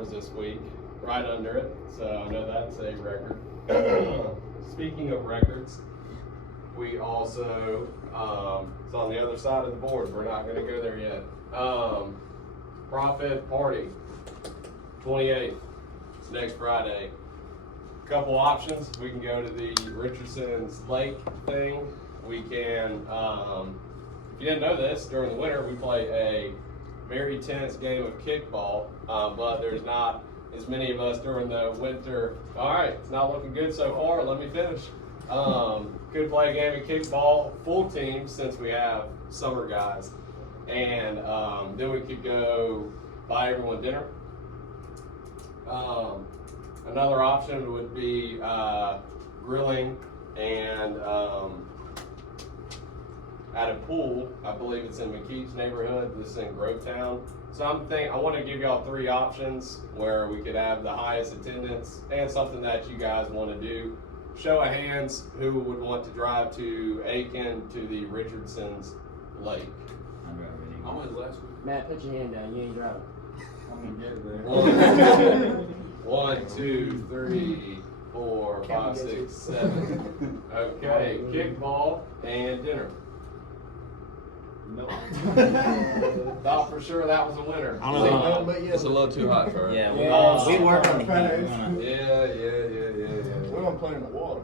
cars this week, right under it. So I know that's a record. Speaking of records, we also, it's on the other side of the board. We're not going to go there yet. Profit Party, 28th. It's next Friday. Couple options. We can go to the Richardson's Lake thing. We can, if you didn't know this, during the winter we play a very tense game of kickball, but there's not as many of us during the winter. All right, it's not looking good so far. Let me finish. Could play a game of kickball, full team, since we have summer guys. And then we could go buy everyone dinner. Another option would be grilling and at a pool. I believe it's in McKeith's neighborhood. This is in Grovetown. So I want to give y'all 3 options where we could have the highest attendance and something that you guys want to do. Show of hands, who would want to drive to Aiken to the Richardson's Lake? I went last week. Matt, put your hand down. You ain't driving. I'm gonna get it there. 1, 2, 3, 4, 5, 6, 7. Okay, kickball and dinner. No. Thought for sure that was a winner. I don't know. It's a little too hot for her. Yeah, we work on the heat. Yeah. We're gonna play in the water.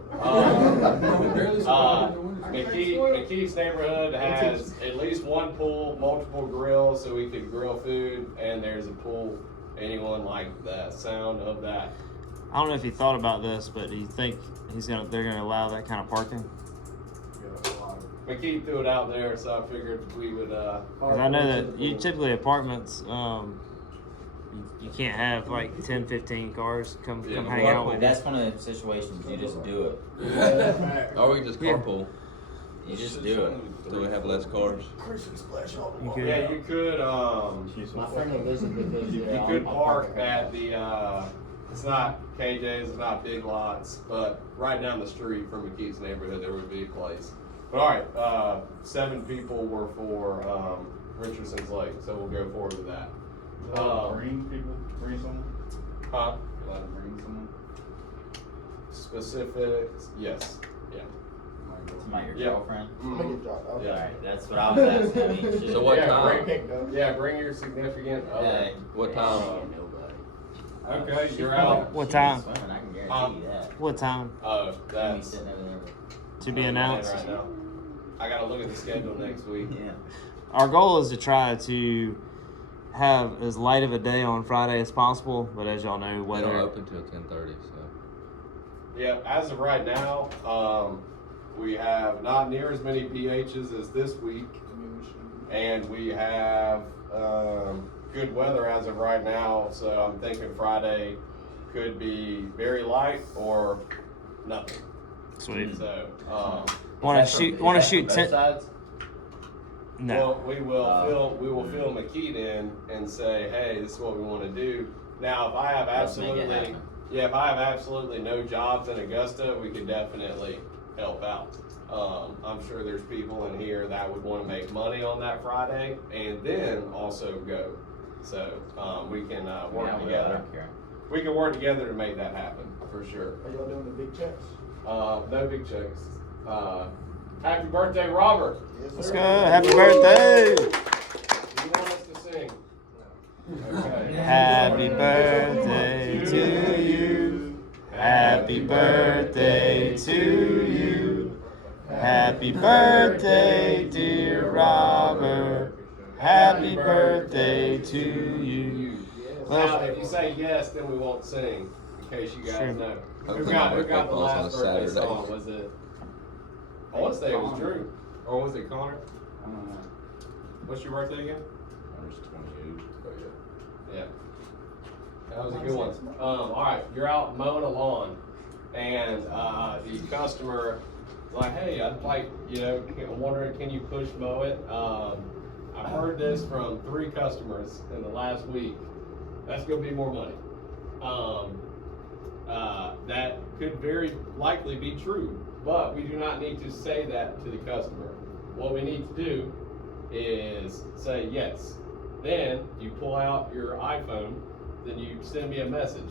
McKeith's neighborhood has at least one pool, multiple grills, so we could grill food, and there's a pool. Anyone like the sound of that? I don't know if he thought about this, but do you think they're gonna allow that kind of parking? McKeith threw it out there, so I figured we would. 'Cause I know that you typically apartments, you can't have like 10, 15 cars come hang out with you. That's one of the situations you just do it. Or we just carpool, You just do it. so we have less cars. You could, Yeah, you could. My friend will visit because You could park at the. It's not KJ's, it's not Big Lots, but right down the street from McKeith's neighborhood, there would be a place. But all right, 7 people were for Richardson's Lake, so we'll go forward with that. Bring someone? Huh? You allowed to bring someone? Specifics, yes. Yeah. Somebody your Yeah. girlfriend? I'm gonna get dropped off. Yeah. Alright, that's what I was asking. I mean, shit. So what Yeah, time? Bring your significant other. Yeah. What time? Okay, you're out. What time? Swimming, I can guarantee you that. What time? Oh, I'll be that's sitting over there. To be announced. Right now. I gotta look at the schedule next week. Yeah. Our goal is to try to have as light of a day on Friday as possible, but as y'all know, We don't weather. open till 10:30, so. Yeah, as of right now, we have not near as many PHs as this week, and we have good weather as of right now. So I'm thinking Friday could be very light or nothing. Sweet. So Want to shoot Both 10? sides? No. well, we will fill McKeith in and say, hey, this is what we want to do. Now, if I have Let's make it absolutely happen. if I have absolutely no jobs in Augusta, we could definitely help out. I'm sure there's people in here that would want to make money on that Friday and then also go. So we can work Yeah, together. I don't care. We can work together to make that happen for sure. Are y'all doing the big checks? No big checks. Happy birthday, Robert. Yes, Let's sir. go. Happy birthday. You want us to sing? Okay. Happy birthday to you. Happy birthday to you. Happy birthday, dear Robert. Happy birthday to you. Now, if you say yes, then we won't sing, in case you guys Sure. know. Hope Who my got birthday the falls on last a birthday Saturday. song? Was it? I want to say it was Drew. Or was it Connor? I don't know. What's your birthday again? I was 28. Yeah. That was a good one. All right, you're out mowing a lawn, and the customer is like, hey, I'd like, I'm wondering, can you push mow it? I've heard this from 3 customers in the last week. That's gonna be more money. That could very likely be true, but we do not need to say that to the customer. What we need to do is say yes. Then you pull out your iPhone then you send me a message.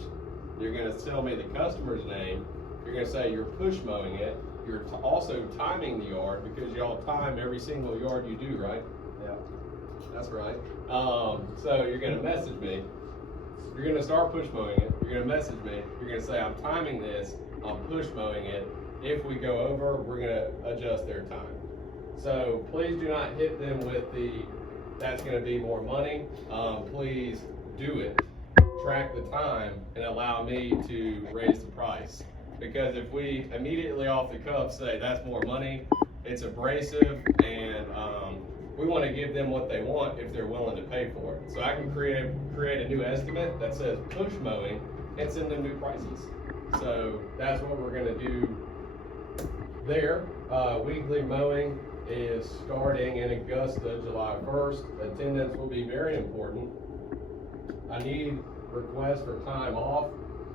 You're gonna tell me the customer's name. You're gonna say you're push mowing it. You're also timing the yard because y'all time every single yard you do, right? Yeah. That's right. So you're gonna message me. You're gonna start push mowing it. You're gonna message me. You're gonna say, I'm timing this. I'm push mowing it. If we go over, we're gonna adjust their time. So please do not hit them with that's gonna be more money. Please do it. Track the time and allow me to raise the price. Because if we immediately off the cuff say that's more money, it's abrasive, and we want to give them what they want if they're willing to pay for it. So I can create a new estimate that says push mowing and send them new prices. So that's what we're gonna do there. Weekly mowing is starting in Augusta, July 1st. Attendance will be very important. I need requests for time off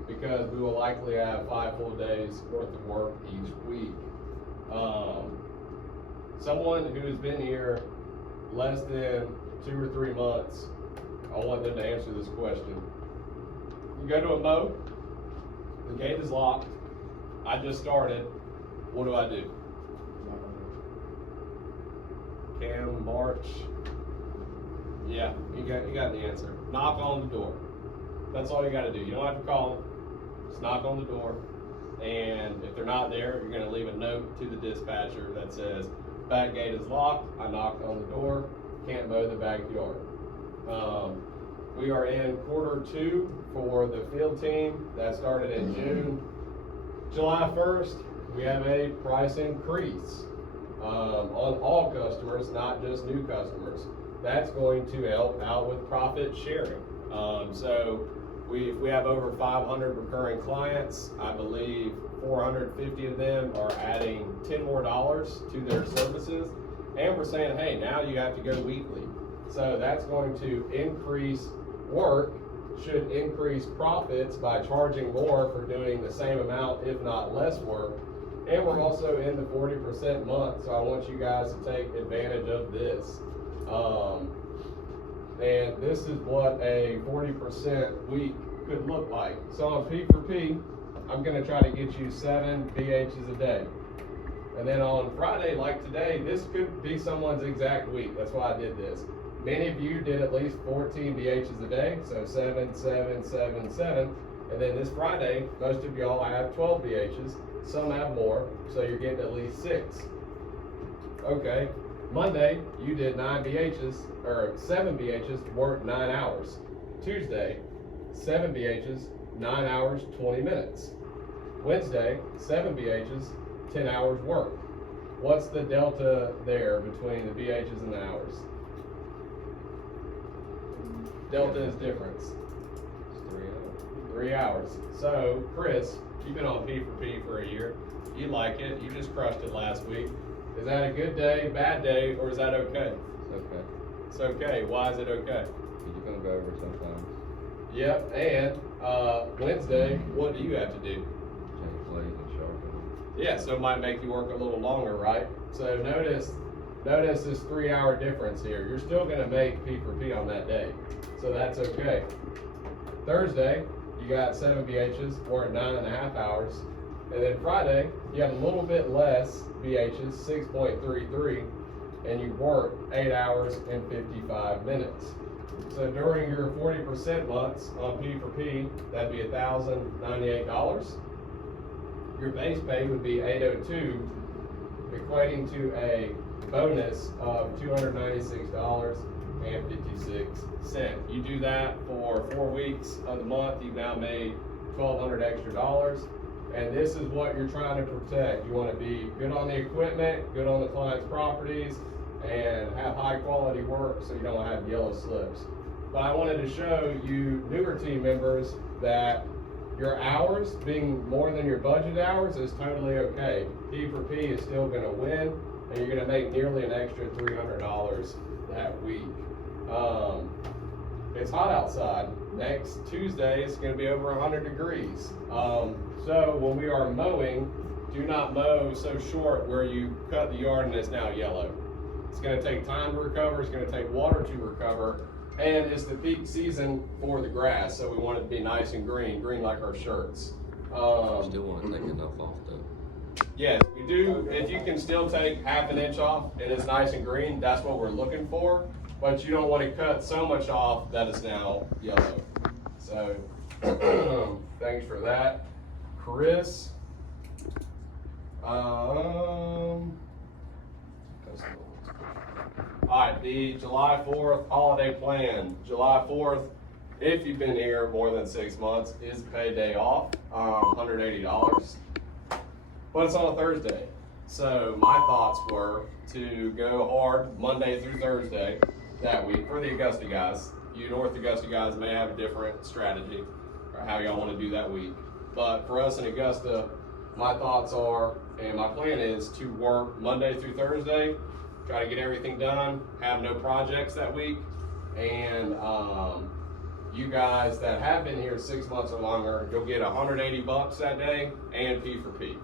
because we will likely have 5 full days worth of work each week. Someone who has been here less than 2 or 3 months, I want them to answer this question. You go to a mow, the gate is locked, I just started, what do I do? Cam, March, yeah, you got the answer. Knock on the door. That's all you gotta do. You don't have to call them, just knock on the door. And if they're not there, you're gonna leave a note to the dispatcher that says, back gate is locked, I knocked on the door, can't mow the backyard. We are in quarter 2 for the field team. That started in June. July 1st, we have a price increase on all customers, not just new customers. That's going to help out with profit sharing. So if we have over 500 recurring clients, I believe 450 of them are adding $10 more to their services. And we're saying, hey, now you have to go weekly. So that's going to increase work, should increase profits by charging more for doing the same amount, if not less work. And we're also in the 40% month, so I want you guys to take advantage of this. And this is what a 40% week could look like. So on P for P, I'm gonna try to get you 7 BHs a day. And then on Friday, like today, this could be someone's exact week. That's why I did this. Many of you did at least 14 BHs a day, so 7, 7, 7, 7. And then this Friday, most of y'all have 12 BHs. Some have more, so you're getting at least 6. Okay, Monday, you did 9 BHs, or 7 BHs, worked 9 hours. Tuesday, 7 BHs, 9 hours, 20 minutes. Wednesday, 7 BHs, 10 hours work. What's the delta there between the BHs and the hours? Delta is difference. It's 3 hours. 3 hours. So, Chris, you've been on P for P for a year. You like it. You just crushed it last week. Is that a good day, bad day, or is that okay? It's okay. It's okay. Why is it okay? You're gonna go over sometimes. Yep. And Wednesday, what do you have to do? Change blades and sharpen. Yeah, so it might make you work a little longer, right? So notice this 3 hour difference here. You're still gonna make P for P on that day. So that's okay. Thursday, you got 7 BHs, worked 9.5 hours. And then Friday, you have a little bit less BHs, 6.33, and you worked 8 hours and 55 minutes. So during your 40% months on P for P, that'd be $1,098. Your base pay would be $802, equating to a bonus of $296.56. You do that for 4 weeks of the month, you've now made $1,200 extra. And this is what you're trying to protect. You want to be good on the equipment, good on the client's properties, and have high quality work so you don't have yellow slips. But I wanted to show you newer team members that your hours being more than your budget hours is totally okay. P for P is still going to win, and you're going to make nearly an extra $300 that week. It's hot outside. Next Tuesday, it's going to be over 100 degrees. So when we are mowing, do not mow so short where you cut the yard and it's now yellow. It's going to take time to recover. It's going to take water to recover. And it's the peak season for the grass, so we want it to be nice and green like our shirts. Still wanna take enough off though. Yes, we do. If you can still take half an inch off and it's nice and green, that's what we're looking for. But you don't want to cut so much off that it's now yellow. So, thanks for that. Chris. Alright, the July 4th holiday plan. July 4th, if you've been here more than 6 months, is paid day off, $180. But it's on a Thursday. So my thoughts were to go hard Monday through Thursday that week for the Augusta guys. You North Augusta guys may have a different strategy or how y'all want to do that week. But for us in Augusta, my thoughts are, and my plan is to work Monday through Thursday, try to get everything done, have no projects that week, and you guys that have been here 6 months or longer, you'll get $180 that day and P for P.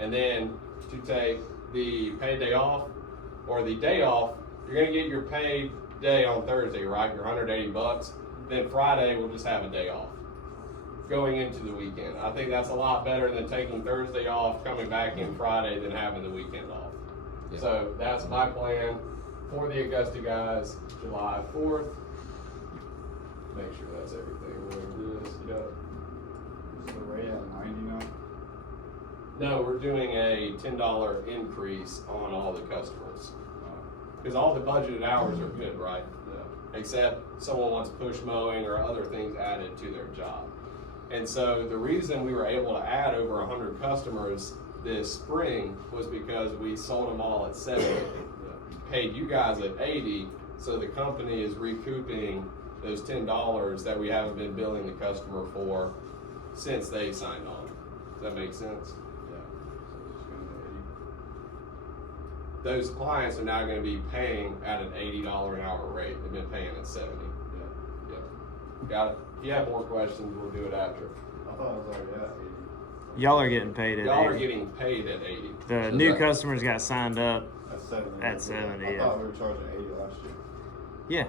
And then to take the paid day off or the day off, you're gonna get your paid day on Thursday, right? Your $180. Then Friday we'll just have a day off going into the weekend. I think that's a lot better than taking Thursday off, coming back in Friday, than having the weekend off. Yeah. So that's my plan for the Augusta guys, July 4th. Make sure that's everything. We're this, yep. So we're at 90 now? No, we're doing a $10 increase on all the customers. Because all the budgeted hours are good, right? Yeah. Except someone wants push mowing or other things added to their job. And so the reason we were able to add over 100 customers this spring was because we sold them all at 70, paid you guys at 80, so the company is recouping those $10 that we haven't been billing the customer for since they signed on. Does that make sense? Yeah. So it's just gonna be 80. Those clients are now going to be paying at an $80 an hour rate. They've been paying at 70. Yeah. Yep. Got it? If you have more questions, we'll do it after. I thought it was already at 80. Y'all are getting paid at Y'all 80. are getting paid at 80. The So new that- customers got signed up At 70. at 70, I yeah. thought we were charging 80 last year. Yeah.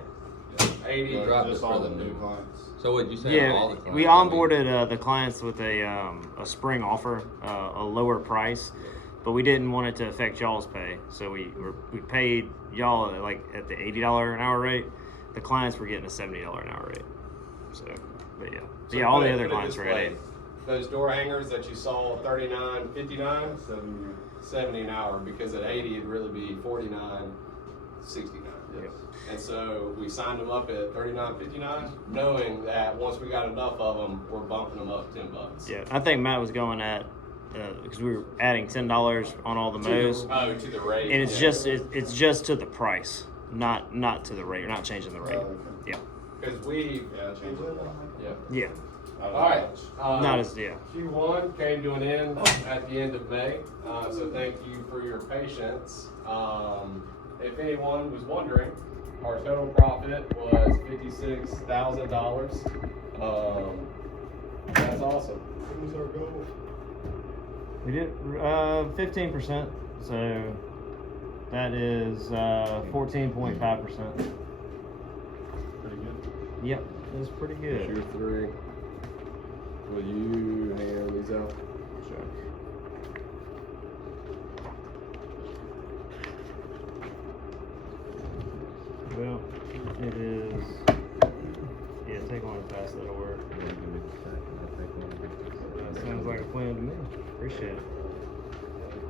80. But dropped just it for all the the new new- clients. So what you saying, all the Yeah, clients? we I mean, onboarded the clients with a spring offer, a lower price, but we didn't want it to affect y'all's pay. So we paid y'all at the $80 an hour rate. The clients were getting a $70 an hour rate. So, but yeah, So yeah, all put the it- other put it clients this were at way. 80. Those door hangers that you saw, 39, 59, 70. 70 an hour, because at 80 it'd really be 49, 69. Yes. And so we signed them up at 39.59, knowing that once we got enough of them, we're bumping them up $10. Yeah, I think Matt was going at because we were adding $10 on all the mows, To the rate. and it's yeah. it's just to the price, not to the rate. You're not changing the rate. Okay. Yeah, Because we, Yeah, I changed it a lot. yeah. yeah, All right. not as yeah. Q1 came to an end at the end of May, so thank you for your patience. If anyone was wondering, our total profit was $56,000. That's awesome. What was our goal? We did 15%, so that is 14.5%. Pretty good. Yep, that's pretty good. Tier 3. Will you hand these out? Sure. Well, it is. Yeah, take one and pass. That'll work. That sounds like a plan to me. Appreciate it.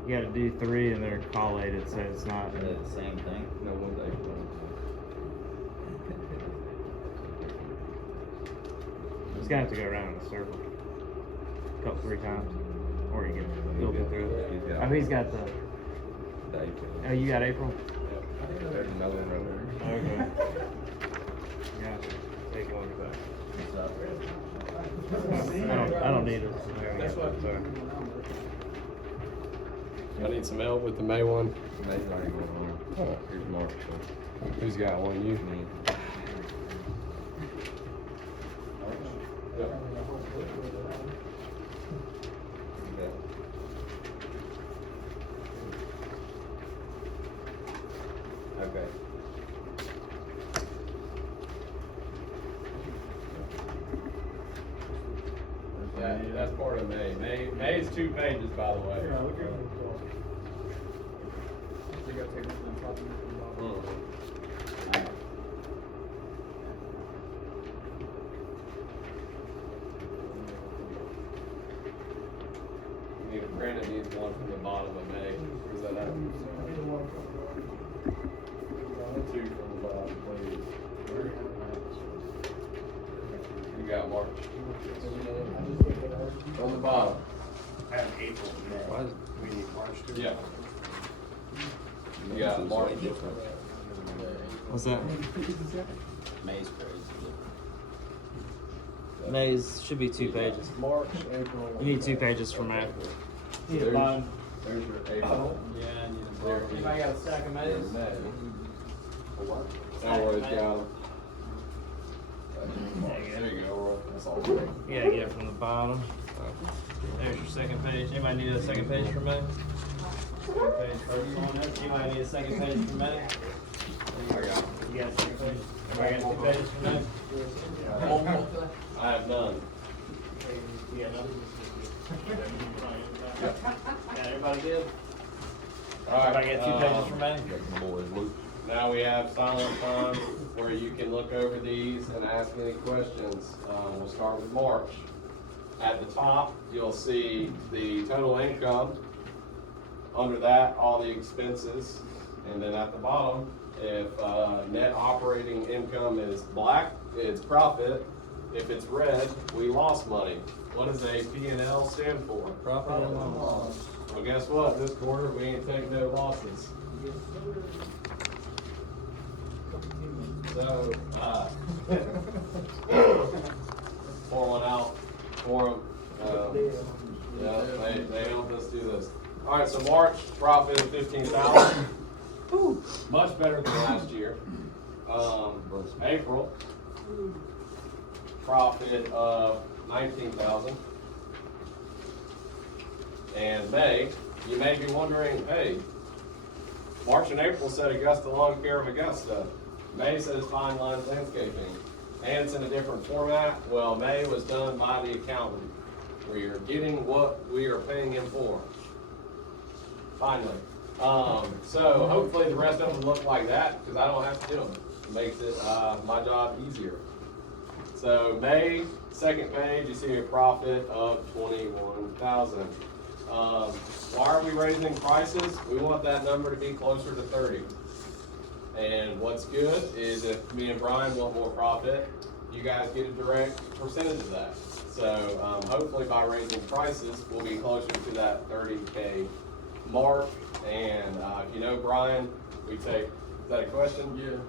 You got to do 3 and they're collated, so it's not. They're the same thing. No, one day. It's gonna have to go around in a circle, couple 3 times, or you can build it through it. He's got- Oh, he's got the. Oh, you got April. There's another one over there. Okay. Gotcha. Take one back. I don't need it. That's what- Sorry. I need some help with the May one. May's already going on. Here's Mark. Who's got one? You? Me. Okay. Okay. That's part of May. May is 2 pages, by the way. Yeah, look at it. They gotta take this one top and this one bottom. Brandon needs one from the bottom of May. Where's that at? 2 from the bottom, please. You got March. On the bottom. I have April. Why is We need March too. Yeah. You got March. What's that? May's crazy. May's should be 2 pages. March, April. You need 2 pages for May. There's your April. Yeah, I need a There bar. is Anybody got a stack of your Mays? May. That Roy's got them. There you go, Roy. That's all great. You gotta get it from the bottom. There's your second page. Anybody need a second page for May? Second page first. Anybody need a second page for May? I got it. You got a second page? Everybody got 2 pages for May? I have none. You got none? Got everybody good? Everybody got 2 pages for May? the boys loop? Now we have silent time where you can look over these and ask any questions. We'll start with March. At the top, you'll see the total income. Under that, all the expenses. And then at the bottom, if net operating income is black, it's profit. If it's red, we lost money. What does a P&L stand for? Profit and loss. Well, guess what? This quarter, we ain't taking no losses. So, pour one out for them. Yeah, they helped us do this. All right, so March, profit of 15,000. Much better than last year. April, profit of 19,000. And May, you may be wondering, hey, March and April said Augusta Lawn Care of Augusta. May says Fine Lines Landscaping. And it's in a different format. Well, May was done by the accountant. We are getting what we are paying him for. Finally. So hopefully the rest of them look like that because I don't have to do them. It makes it my job easier. So May, second page, you see a profit of 21,000. Why are we raising prices? We want that number to be closer to 30. And what's good is if me and Brian want more profit, you guys get a direct percentage of that. So hopefully by raising prices, we'll be closer to that 30K mark. And if you know Brian, we take, is that a question? Yeah.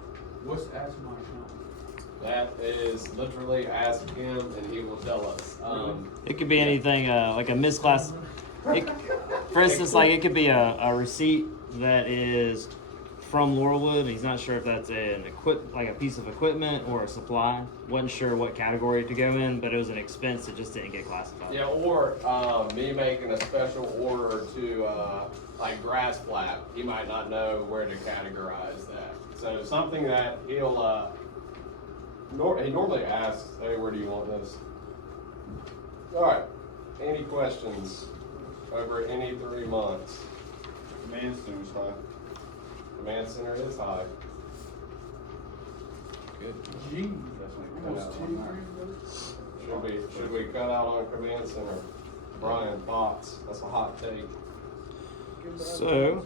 What's ask my account? That is literally ask him and he will tell us. It could be anything, like a misclass. For instance, like it could be a receipt that is from Laurelwood. He's not sure if that's like a piece of equipment or a supply. Wasn't sure what category to go in, but it was an expense that just didn't get classified. Yeah, or me making a special order to like grass flap. He might not know where to categorize that. So something that he'll he normally asks, hey, where do you want this? All right. Any questions over any 3 months? Command center's high. Command center is high. Good. Jeez, that's when it comes out. Should we cut out on command center? Brian, thoughts? That's a hot take. So,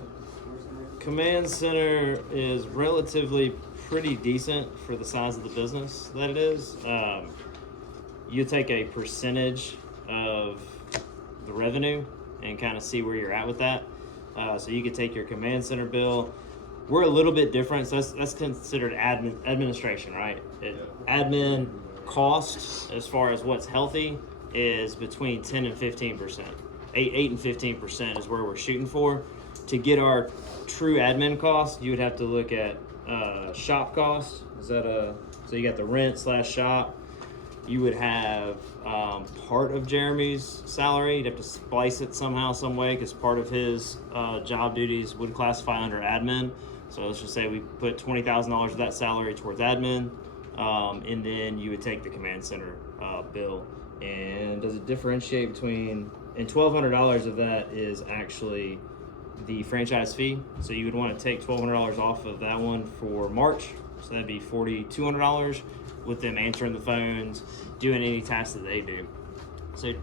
command center is relatively pretty decent for the size of the business that it is. You take a percentage of the revenue and kind of see where you're at with that. So you could take your command center bill. We're a little bit different, so that's considered administration, right? Admin cost, as far as what's healthy, is between 10 and 15%. 8 and 15% is where we're shooting for. To get our true admin cost, you would have to look at shop cost. So you got the rent / shop. You would have part of Jeremy's salary. You'd have to splice it somehow, some way, because part of his job duties would classify under admin. So let's just say we put $20,000 of that salary towards admin, and then you would take the command center bill And does it differentiate between, and $1,200 of that is actually the franchise fee. So you would want to take $1,200 off of that one for March. So that'd be $4,200 with them answering the phones, doing any tasks that they do. So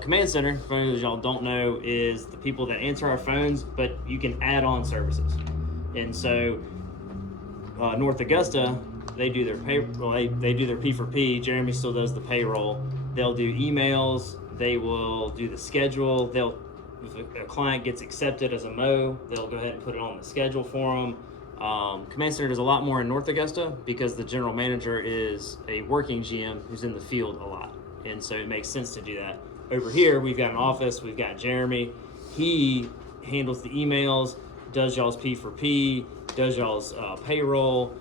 Command Center, for those y'all don't know, is the people that answer our phones, but you can add on services. And so North Augusta, they do their they do their P4P. Jeremy still does the payroll. They'll do emails. They will do the schedule. If a client gets accepted as a Mo, they'll go ahead and put it on the schedule for them. Command Center does a lot more in North Augusta because the general manager is a working GM who's in the field a lot. And so it makes sense to do that. Over here, we've got an office. We've got Jeremy. He handles the emails, does y'all's P4P, does y'all's payroll,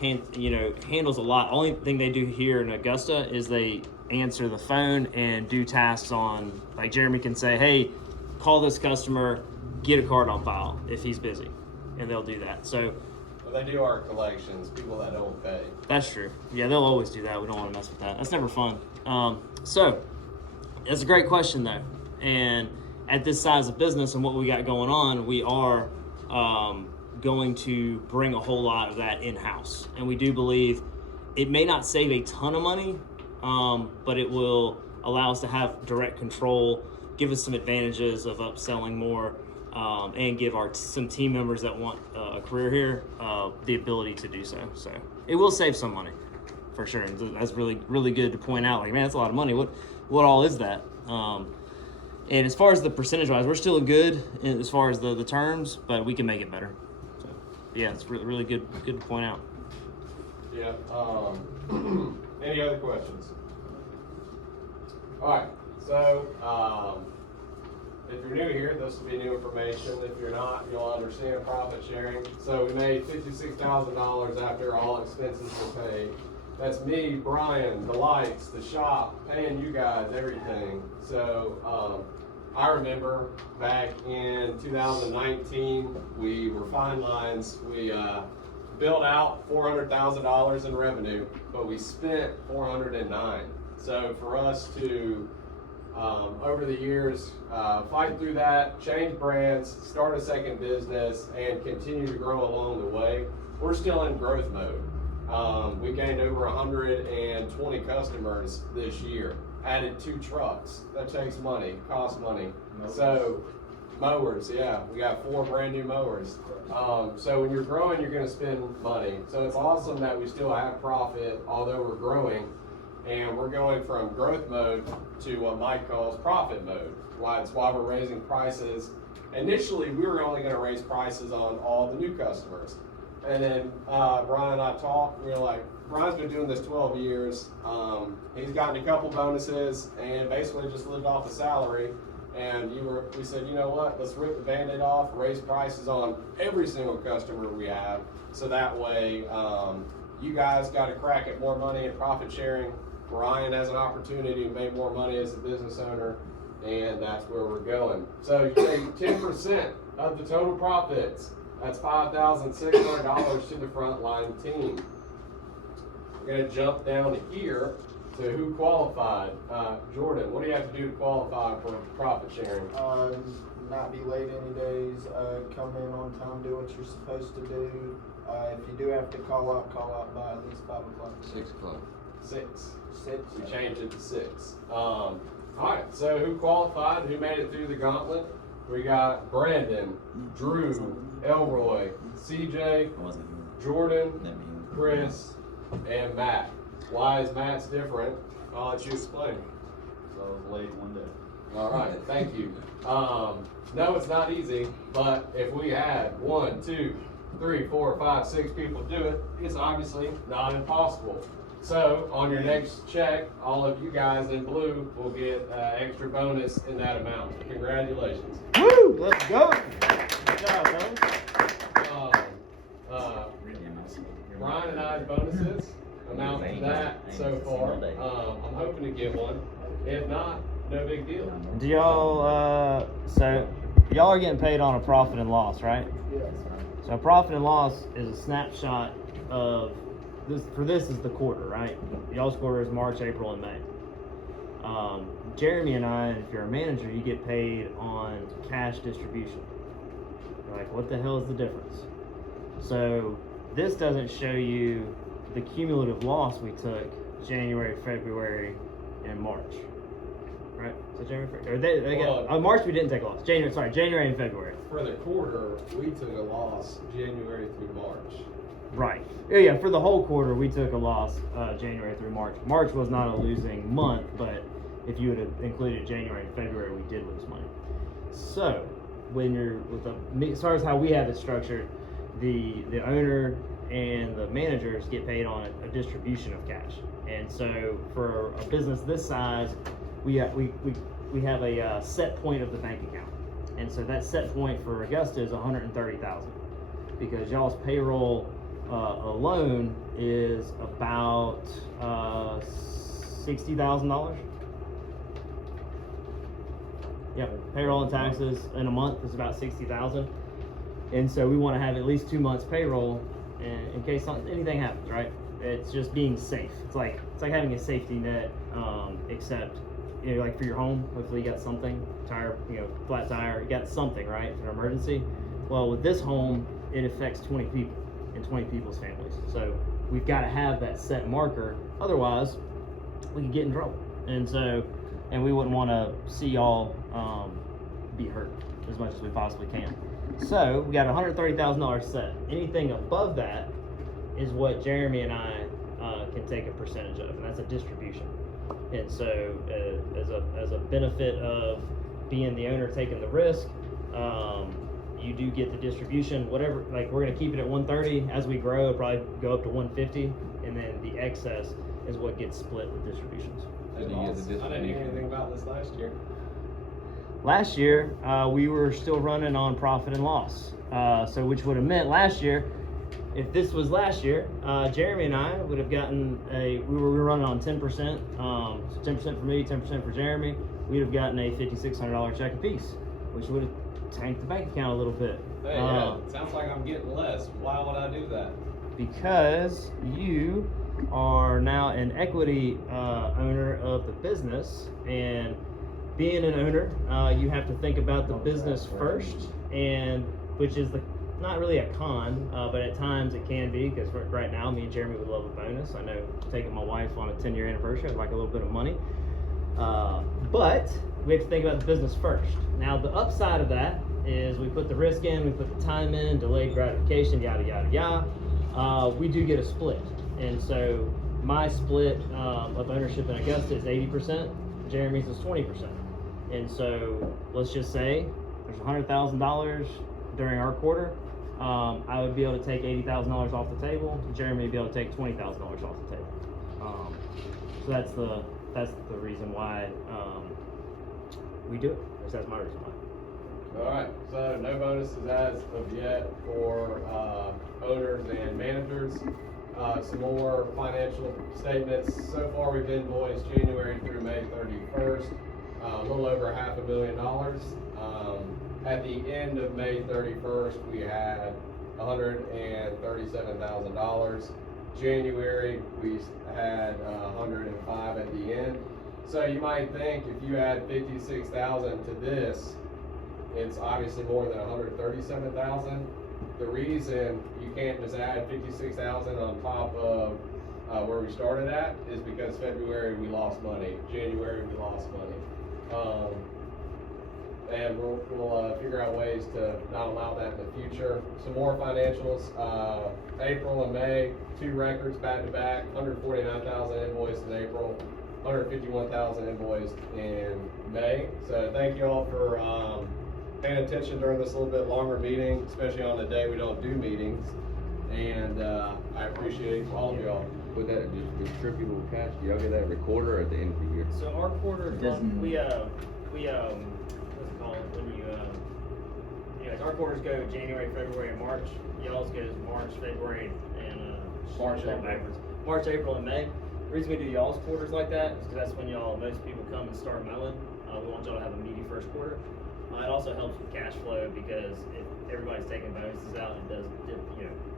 handles a lot. Only thing they do here in Augusta is they answer the phone and do tasks on, like Jeremy can say, hey, call this customer, get a card on file if he's busy. And they'll do that. So Well, they do our collections, people that don't pay. that's true. Yeah, they'll always do that. We don't want to mess with that. That's never fun. So that's a great question though. And at this size of business and what we got going on, we are going to bring a whole lot of that in-house. And we do believe it may not save a ton of money, but it will allow us to have direct control, give us some advantages of upselling more, and give some team members that want a career here the ability to do so. So it will save some money for sure. And that's really, really good to point out. Like, man, that's a lot of money. What all is that? And as far as the percentage wise, we're still good as far as the terms, but we can make it better. So yeah, it's really, really good to point out. Yeah. Any other questions? All right. So if you're new here, this will be new information. If you're not, you'll understand profit sharing. So we made $56,000 after all expenses were paid. That's me, Brian, the lights, the shop, paying you guys everything. So I remember back in 2019, we were fine lines. We billed out $400,000 in revenue, but we spent $409,000. So for us to over the years, fight through that, change brands, start a second business, and continue to grow along the way. We're still in growth mode. We gained over 120 customers this year, added 2 trucks. That takes money, costs money. So mowers, yeah, we got 4 brand new mowers. So when you're growing, you're gonna spend money. So it's awesome that we still have profit, although we're growing. And we're going from growth mode to what Mike calls profit mode. That's why we're raising prices. Initially, we were only going to raise prices on all the new customers. And then Brian and I talked, we were like, Brian's been doing this 12 years. He's gotten a couple bonuses and basically just lived off a salary. And we said, you know what, let's rip the Band-Aid off, raise prices on every single customer we have. So that way, you guys got a crack at more money and profit sharing. Brian has an opportunity to make more money as a business owner, and that's where we're going. So you take 10% of the total profits. That's $5,600 to the frontline team. We're going to jump down to here to who qualified. Jordan, what do you have to do to qualify for profit sharing? Not be late any days, come in on time, do what you're supposed to do. If you do have to call out by at least 5 o'clock. 6 o'clock. 6. 6. We changed it to 6. All right, so who qualified? Who made it through the gauntlet? We got Brandon, Drew, Elroy, CJ, Jordan, Chris, and Matt. Why is Matt's different? I'll let you explain. So I was late one day. All right, thank you. No, it's not easy, but if we had 1, 2, 3, 4, 5, 6 people do it, it's obviously not impossible. So on your next check, all of you guys in blue will get extra bonus in that amount. Congratulations. Woo! Let's go! Good job, man. Brian and I's bonuses amount to that so far. I'm hoping to get one. If not, no big deal. Do y'all, so y'all are getting paid on a profit and loss, right? Yes. So profit and loss is a snapshot of this. For this is the quarter, right? Y'all's quarter is March, April, and May. Jeremy and I, if you're a manager, you get paid on cash distribution. You're like, what the hell is the difference? So this doesn't show you the cumulative loss we took January, February, and March. Right? So January, February, March we didn't take a loss. January and February. For the quarter, we took a loss January through March. Right. Yeah, for the whole quarter, we took a loss January through March. March was not a losing month, but if you would have included January and February, we did lose money. So, when you're with as far as how we have it structured, the owner and the managers get paid on a distribution of cash. And so, for a business this size, we have a set point of the bank account. And so that set point for Augusta is $130,000 because y'all's payroll alone is about $60,000. Yep, payroll and taxes in a month is about $60,000, and so we want to have at least 2 months payroll in case anything happens. Right? It's just being safe. It's like having a safety net, except like for your home. Hopefully you got something, flat tire. You got something, right, for an emergency. Well, with this home, it affects 20 people and 20 people's families. So we've got to have that set marker. Otherwise, we could get in trouble. And we wouldn't want to see y'all be hurt as much as we possibly can. So we got $130,000 set. Anything above that is what Jeremy and I can take a percentage of, and that's a distribution. And so as a benefit of being the owner taking the risk, you do get the distribution, whatever, like we're gonna keep it at 130. As we grow, it'll probably go up to 150, and then the excess is what gets split with distributions. I didn't hear anything about this last year. Last year, we were still running on profit and loss. So which would have meant last year, if this was last year, Jeremy and I would have gotten we were running on 10%, so 10% for me, 10% for Jeremy. We'd have gotten a $5,600 check apiece, which would have tanked the bank account a little bit. Hey, yeah, sounds like I'm getting less. Why would I do that? Because you are now an equity owner of the business, and being an owner, you have to think about the business first, and which is not really a con, but at times it can be, because right now me and Jeremy would love a bonus. I know taking my wife on a 10-year anniversary, I'd like a little bit of money, but we have to think about the business first. Now the upside of that is we put the risk in, we put the time in, delayed gratification, yada yada yada. We do get a split. And so my split of ownership in Augusta is 80%, Jeremy's is 20%. And so let's just say there's $100,000 during our quarter. I would be able to take $80,000 off the table. Jeremy would be able to take $20,000 off the table. So that's the reason why we do it. That's my reason why. All right, so no bonuses as of yet for owners and managers. Some more financial statements. So far, we've invoiced January through May 31st, a little over $500,000. At the end of May 31st, we had $137,000. January, we had 105 at the end. So you might think if you add 56,000 to this, it's obviously more than 137,000. The reason you can't just add 56,000 on top of where we started at is because February we lost money, January we lost money, and we'll figure out ways to not allow that in the future. Some more financials: April and May, 2 records back to back, 149,000 invoiced in April, 151,000 invoiced in May. So thank you all for paying attention during this little bit longer meeting, especially on the day we don't do meetings. And I appreciate all of y'all. With that distributable cash, do y'all get that every quarter or at the end of the year? So our quarter, Doesn't- what's it called when like our quarters go January, February, and March. Y'all's goes March, February, and March, going April. backwards. March, April, and May. The reason we do y'all's quarters like that is because that's when most people come and start mowing. We want y'all to have a meaty first quarter. It also helps with cash flow because if everybody's taking bonuses out, it does dip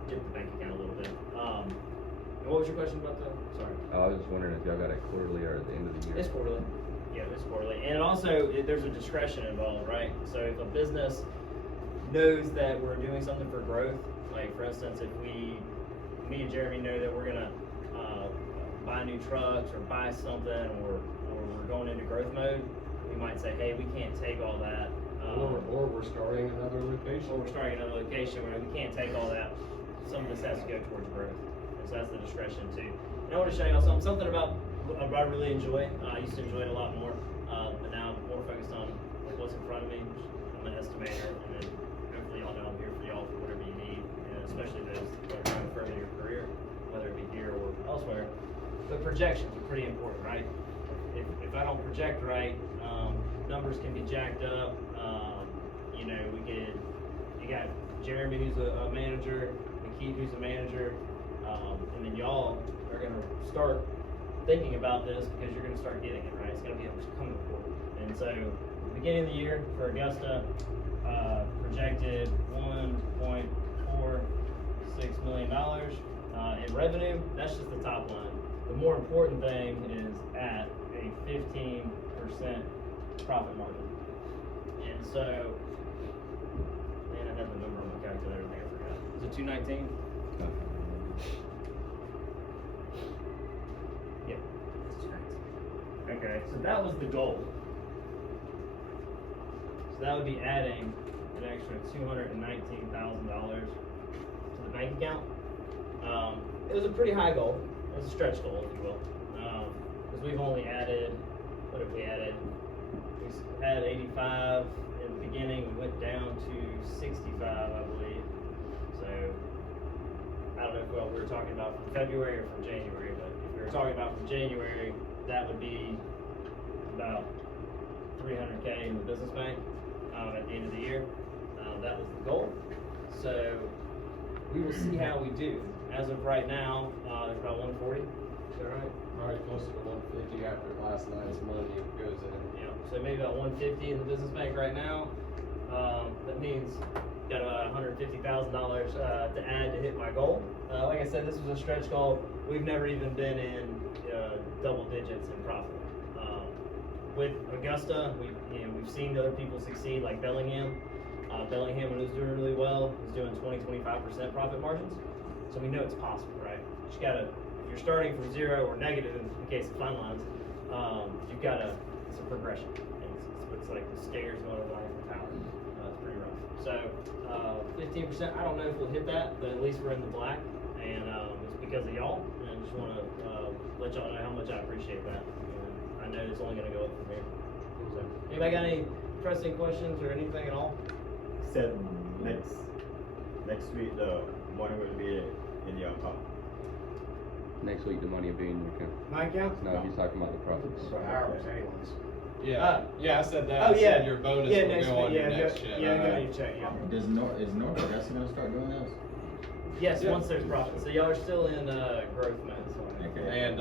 the bank account a little bit. And what was your question about the? Sorry. I was just wondering if y'all got it quarterly or at the end of the year. It's quarterly. Yeah, it's quarterly. And also, there's a discretion involved, right? So if a business knows that we're doing something for growth, like for instance, if me and Jeremy know that we're gonna buy new trucks or buy something, or we're going into growth mode, we might say, hey, we can't take all that. Or we're starting another location. Or we're starting another location where we can't take all that. Some of this has to go towards growth. And so that's the discretion too. And I want to show y'all something about what I really enjoy. I used to enjoy it a lot more, but now I'm more focused on like what's in front of me. I'm an estimator, and then hopefully y'all know I'm here for y'all for whatever you need, and especially those that are trying to further your career, whether it be here or elsewhere. But projections are pretty important, right? If I don't project right, numbers can be jacked up. You know, you got Jeremy who's a manager, McKee who's a manager, and then y'all are gonna start thinking about this because you're gonna start getting it, right? It's gonna be becoming important. And so, beginning of the year for Augusta, projected $1.46 million in revenue. That's just the top line. The more important thing is at a 15% profit margin. And so, man, I had the number on my calculator, I think I forgot. Is it 219? Yep. Okay, so that was the goal. So that would be adding an extra $219,000 to the bank account. It was a pretty high goal. It was a stretch goal, if you will. Because we've only added, what have we added? We had 85 in the beginning. We went down to 65, I believe. So I don't know if we were talking about from February or from January, but if we were talking about from January, that would be about $300K in the business bank at the end of the year. That was the goal. So we will see how we do. As of right now, it's about 140. Is that right? Probably closer to 150 after last night's money goes in. Yeah. So maybe about 150 in the business bank right now. That means got about $150,000 to add to hit my goal. Like I said, this was a stretch goal. We've never even been in double digits in profit. With Augusta, we've seen other people succeed, like Bellingham. Bellingham, when it was doing really well, was doing 20-25% profit margins. So we know it's possible, right? You just gotta, if you're starting from zero or negative in case of fun lines, you've gotta, it's a progression. It's like the stairs going over the Eiffel Tower. It's pretty rough. So 15%, I don't know if we'll hit that, but at least we're in the black, and it's because of y'all. And I just wanna let y'all know how much I appreciate that. And I know it's only gonna go up from here. So, anybody got any pressing questions or anything at all? Said next week the money will be in your account. Next week, the money will be in your account. My account? No, he's talking about the profits. For hours anyways. Yeah, I said that. Oh, I yeah. said your bonus Yeah, will next go week, on yeah, your go- next check. yeah, go on your check, yeah. Is North Augusta gonna start doing this? Yes, Yeah. once there's profit. So y'all are still in growth mode. Okay. And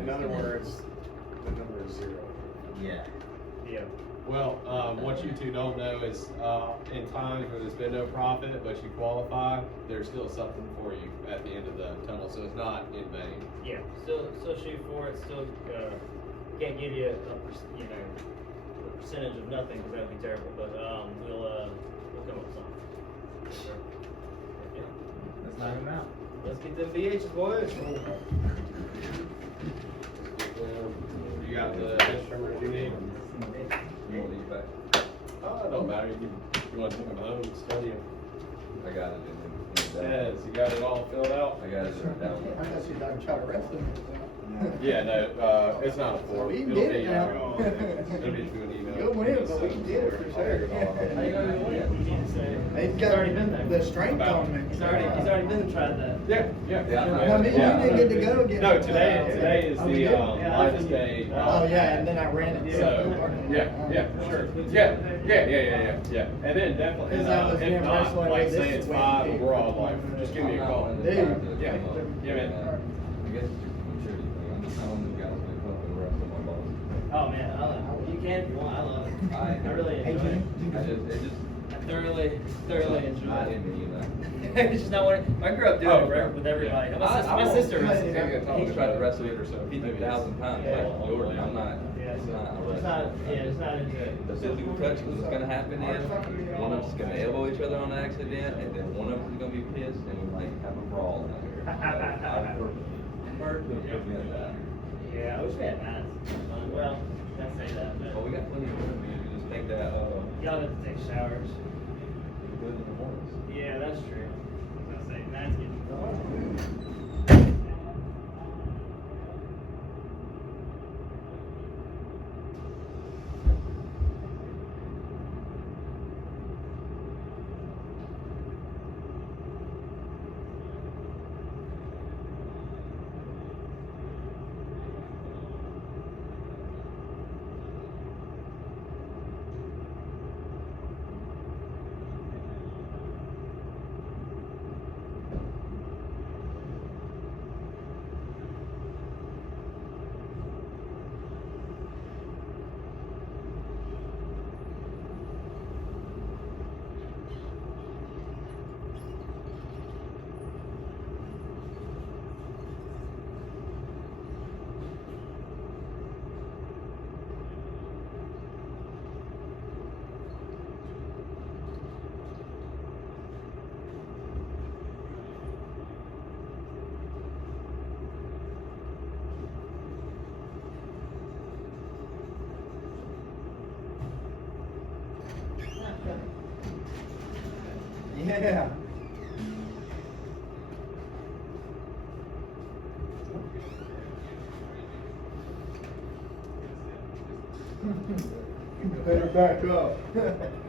In other words, the number is 0. Yeah. Yeah. well, what you two don't know is in times where there's been no profit, but you qualify, there's still something for you at the end of the tunnel, so it's not in vain. Yeah. Still shoot for it. Still can't give you a percentage of nothing because that would be terrible. But we'll come up with something. Sure. Yeah. Let's knock him out. Let's get them BHs, boys. You got the instrument you need? You want these back? It don't matter. You want to take them home, study them. I got it in the Yes, you got it all filled out? I got it in down. I guess you're not trying to arrest him. Yeah, no, it's not a form. We It'll did be, it now. it'll be through an email. Good win, but we did it for sure. How you gonna win? You need to say. He's He's got already been there. the strength on me. He's already been and tried that. Yeah. I mean, you didn't get to go again. No, today is Oh, we the did? Linus Day. Oh, yeah, and then I ran it. So, yeah, sure. Yeah. And then definitely, Because I was if being not, wrestling like with say this it's way 5 big. and we're all like, just give me a call. Dude. Yeah, Yeah, man. I guess it's just a maturity thing. I'm just telling these guys to come up and wrestle my balls. Oh man, you can if you want. I love it. I really enjoy it. It just, I thoroughly enjoy not it. in me, you know. It's just not what I grew up doing it with everybody. My sister. I tried to wrestle Or so, 50,000 times Yeah. like Jordan. I'm not. Yeah. It's not. not, yeah, it's not into it. The physical touch was gonna happen is, one of us is gonna elbow each other on accident, and then one of us is gonna be pissed, and we might have a brawl out here. I personally put me at that. Yeah, I wish we had mats. Well, can't say that, Well, but we got plenty of room, you can just take that, y'all have to take showers. good in the mornings. Yeah, that's true. I was gonna say, mats get. Yeah. Better back up.